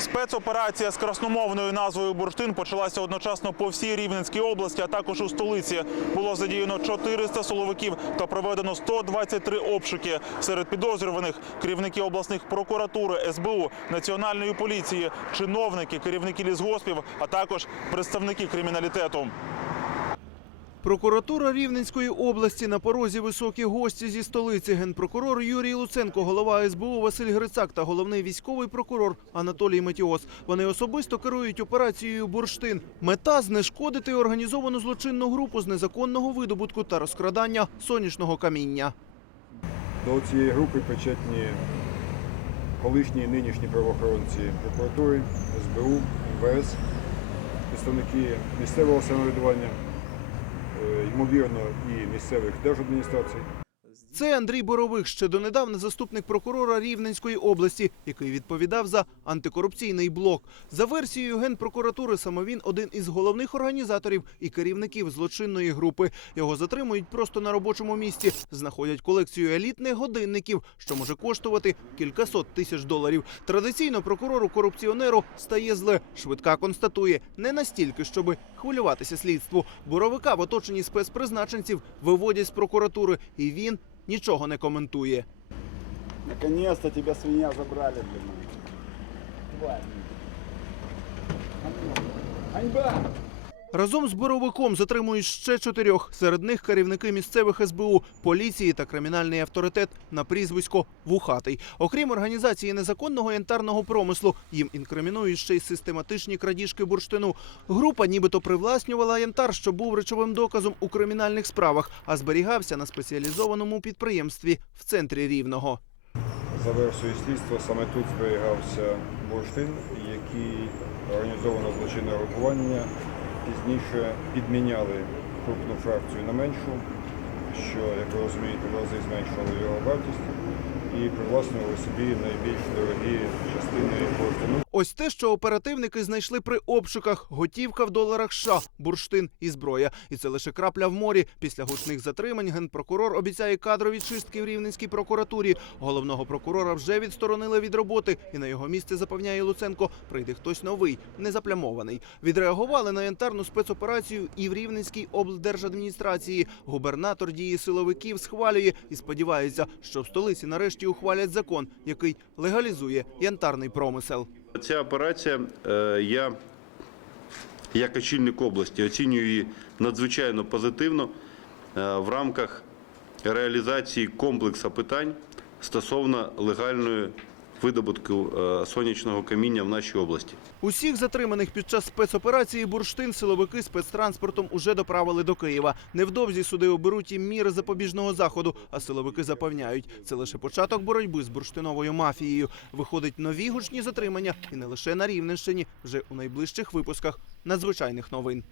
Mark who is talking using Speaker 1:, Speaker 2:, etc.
Speaker 1: Спецоперація з красномовною назвою Бурштин почалася одночасно по всій Рівненській області, а також у столиці. Було задіяно 400 силовиків та проведено 123 обшуки. Серед підозрюваних керівники обласних прокуратури, СБУ, національної поліції, чиновники, керівники лісгоспів, а також представники криміналітету.
Speaker 2: Прокуратура Рівненської області на порозі високі гості зі столиці. Генпрокурор Юрій Луценко, голова СБУ Василь Грицак та головний військовий прокурор Анатолій Матіос. Вони особисто керують операцією Бурштин. Мета знешкодити організовану злочинну групу з незаконного видобутку та розкрадання сонячного каміння.
Speaker 3: До цієї групи причетні колишні і нинішні правоохоронці прокуратури, СБУ, МВС, представники місцевого самоврядування, ймовірно, і місцевих держадміністрацій.
Speaker 2: Це Андрій Борових, ще донедавна заступник прокурора Рівненської області, який відповідав за антикорупційний блок. За версією генпрокуратури, саме він один із головних організаторів і керівників злочинної групи. Його затримують просто на робочому місці, знаходять колекцію елітних годинників, що може коштувати кількасот тисяч доларів. Традиційно прокурору корупціонеру стає зле. Швидка констатує не настільки, щоби хвилюватися слідству. Боровика в оточенні спецпризначенців виводять з прокуратури, і він нічого не коментує.
Speaker 4: Наконец-то тебе свинья забрали, блин. Ганьба!
Speaker 2: Разом з боровиком затримують ще чотирьох. Серед них керівники місцевих СБУ, поліції та кримінальний авторитет на прізвисько Вухатий. Окрім організації незаконного янтарного промислу, їм інкримінують ще й систематичні крадіжки бурштину. Група нібито привласнювала янтар, що був речовим доказом у кримінальних справах, а зберігався на спеціалізованому підприємстві в центрі Рівного.
Speaker 3: За версією слідства, саме тут зберігався бурштин, який організовано злочинне групування пізніше підміняли крупну фракцію на меншу, що, як ви розумієте, в рази зменшувало його вартість і привласнювали собі найбільш дорогі частини бурштину.
Speaker 2: Ось те, що оперативники знайшли при обшуках: готівка в доларах США, бурштин і зброя. І це лише крапля в морі. Після гучних затримань генпрокурор обіцяє кадрові чистки в Рівненській прокуратурі. Головного прокурора вже відсторонили від роботи, і на його місце запевняє Луценко. Прийде хтось новий, незаплямований. Відреагували на янтарну спецоперацію і в Рівненській облдержадміністрації. Губернатор дії силовиків схвалює і сподівається, що в столиці нарешті ухвалять закон, який легалізує янтарний промисел.
Speaker 5: Ця операція, е, я як очільник області оцінюю її надзвичайно позитивно е, в рамках реалізації комплексу питань стосовно легальної видобутку е, сонячного каміння в нашій області.
Speaker 2: Усіх затриманих під час спецоперації бурштин силовики спецтранспортом уже доправили до Києва. Невдовзі суди оберуть їм міри запобіжного заходу. А силовики запевняють, це лише початок боротьби з бурштиновою мафією. Виходить нові гучні затримання, і не лише на Рівненщині, вже у найближчих випусках надзвичайних новин.